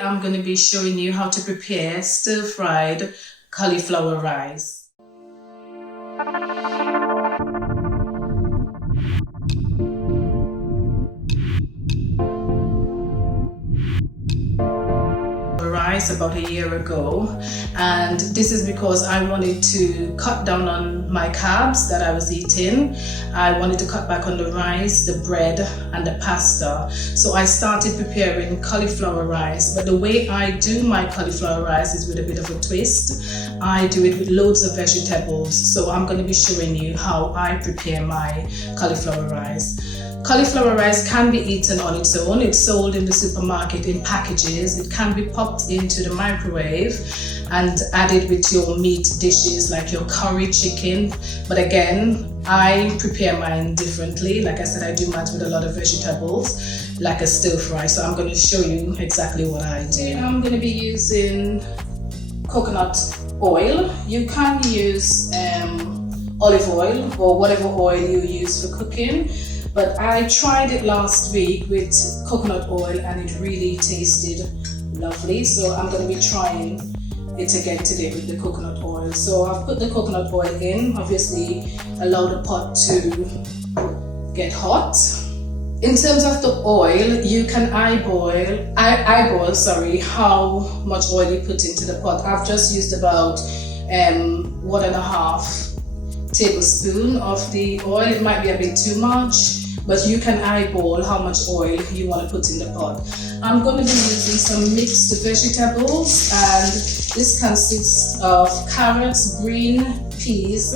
I'm going to be showing you how to prepare stir-fried cauliflower rice. Rice about a year ago, and this is because I wanted to cut down on my carbs that I was eating. I wanted to cut back on the rice, the bread and the pasta. So I started preparing cauliflower rice, but the way I do my cauliflower rice is with a bit of a twist. I do it with loads of vegetables, so I'm going to be showing you how I prepare my cauliflower rice. Cauliflower rice can be eaten on its own. It's sold in the supermarket in packages. It can be popped into the microwave and added with your meat dishes like your curry chicken. But again, I prepare mine differently. Like I said, I do mine with a lot of vegetables, like a stir fry. So I'm going to show you exactly what I do. I'm going to be using coconut oil. You can use olive oil or whatever oil you use for cooking. But I tried it last week with coconut oil and it really tasted lovely. So I'm going to be trying it again today with the coconut oil. So I've put the coconut oil in, obviously allow the pot to get hot. In terms of the oil, you can eyeball how much oil you put into the pot. I've just used about 1.5 tablespoon of the oil. It might be a bit too much, but you can eyeball how much oil you want to put in the pot. I'm going to be using some mixed vegetables, and this consists of carrots, green peas,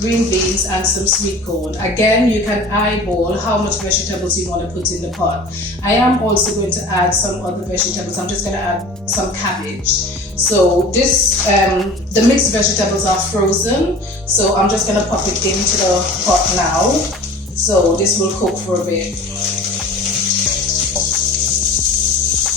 green beans and some sweet corn. Again, you can eyeball how much vegetables you want to put in the pot. I am also going to add some other vegetables. I'm just going to add some cabbage. So this, the mixed vegetables are frozen, so I'm just going to pop it into the pot now. So this will cook for a bit.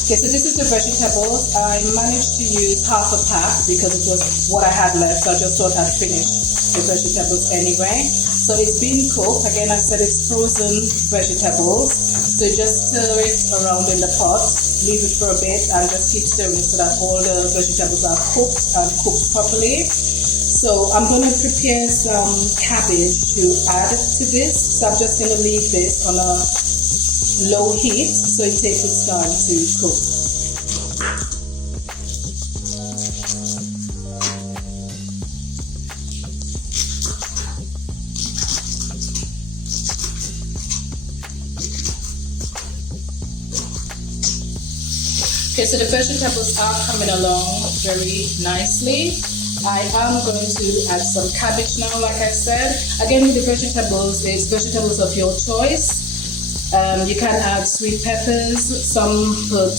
Okay, so this is the vegetables. I managed to use half a pack because it was what I had left, so I just thought I'd finish the vegetables anyway. So it's been cooked. Again, I said it's frozen vegetables. So just stir it around in the pot, leave it for a bit and just keep stirring it so that all the vegetables are cooked and cooked properly. So I'm going to prepare some cabbage to add to this. So I'm just going to leave this on a low heat so it takes its time to cook. Okay, so the vegetables are coming along very nicely. I am going to add some cabbage now, like I said. Again, with the vegetables, it's vegetables of your choice. You can add sweet peppers, some put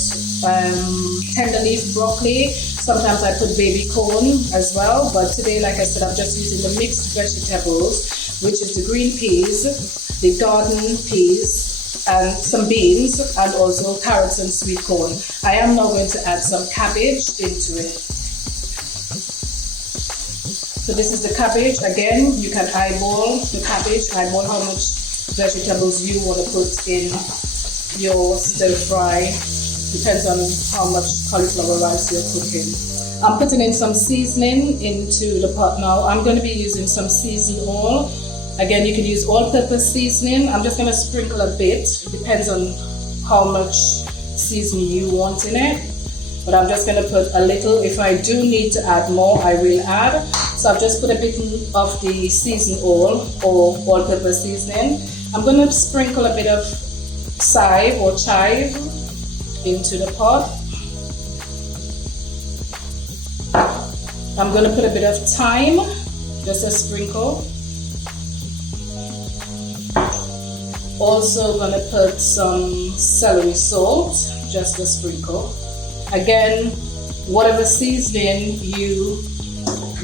tender leaf broccoli, sometimes I put baby corn as well, but today, like I said, I'm just using the mixed vegetables, which is the green peas, the garden peas, and some beans, and also carrots and sweet corn. I am now going to add some cabbage into it. So this is the cabbage. Again, you can eyeball the cabbage, eyeball how much vegetables you want to put in your stir fry. Depends on how much cauliflower rice you're cooking. I'm putting in some seasoning into the pot now. I'm going to be using some seasoned oil. Again, you can use all-purpose seasoning. I'm just going to sprinkle a bit. Depends on how much seasoning you want in it. But I'm just going to put a little. If I do need to add more, I will add. So I've just put a bit of the seasoned oil or all-purpose seasoning. I'm going to sprinkle a bit of chive into the pot. I'm going to put a bit of thyme, just a sprinkle. Also going to put some celery salt, just a sprinkle. Again, whatever seasoning you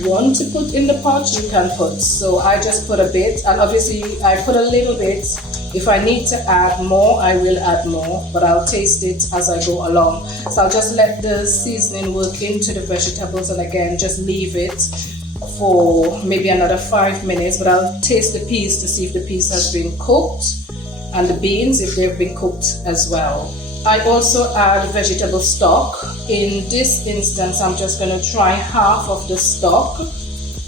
want to put in the pot, you can put. So I just put a bit, and obviously I put a little bit. If I need to add more, I will add more, but I'll taste it as I go along. So I'll just let the seasoning work into the vegetables, and again, just leave it for maybe another 5 minutes, but I'll taste the peas to see if the peas has been cooked, and the beans if they've been cooked as well. I also add vegetable stock. In this instance, I'm just going to try half of the stock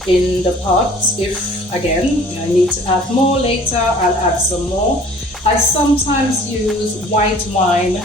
in the pot. If again I need to add more later, I'll add some more. I sometimes use white wine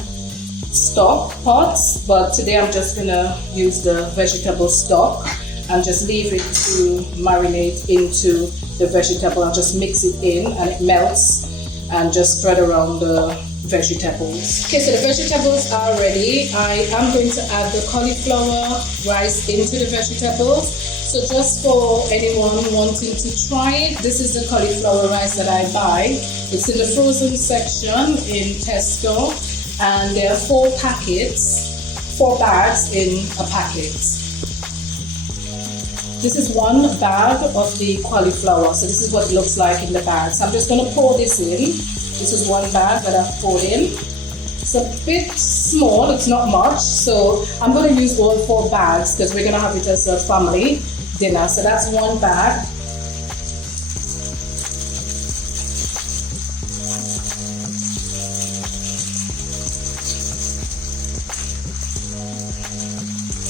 stock pots, but today I'm just going to use the vegetable stock and just leave it to marinate into the vegetable. I'll just mix it in and it melts and just spread around the vegetables. Okay, so the vegetables are ready. I am going to add the cauliflower rice into the vegetables. So just for anyone wanting to try it, this is the cauliflower rice that I buy. It's in the frozen section in Tesco, and there are 4 bags in a packet. This is 1 bag of the cauliflower, so this is what it looks like in the bag. So I'm just going to pour this in. This is 1 bag that I've poured in. It's a bit small, it's not much, so I'm going to use all 4 bags because we're going to have it as a family dinner. So that's 1 bag.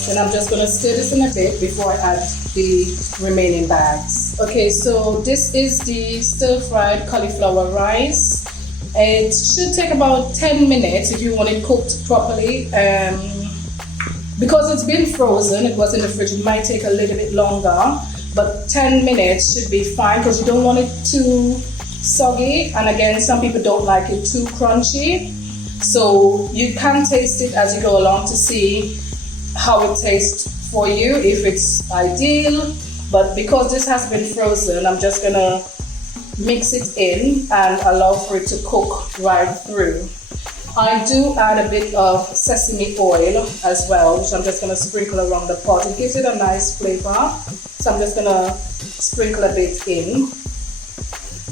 Then I'm just going to stir this in a bit before I add the remaining bags. Okay, so this is the stir-fried cauliflower rice. It should take about 10 minutes if you want it cooked properly. Because it's been frozen, it was in the fridge, it might take a little bit longer, but 10 minutes should be fine because you don't want it too soggy, and again, some people don't like it too crunchy. So you can taste it as you go along to see how it tastes for you, if it's ideal. But because this has been frozen, I'm just gonna mix it in and allow for it to cook right through. I do add a bit of sesame oil as well, which I'm just going to sprinkle around the pot. It gives it a nice flavor, so I'm just going to sprinkle a bit in.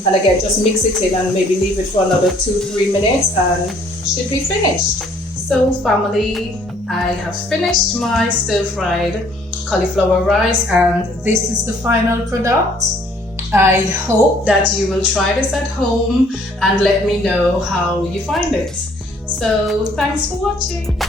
And again, just mix it in and maybe leave it for another 2-3 minutes and should be finished. So family, I have finished my stir-fried cauliflower rice, and this is the final product. I hope that you will try this at home and let me know how you find it. So thanks for watching.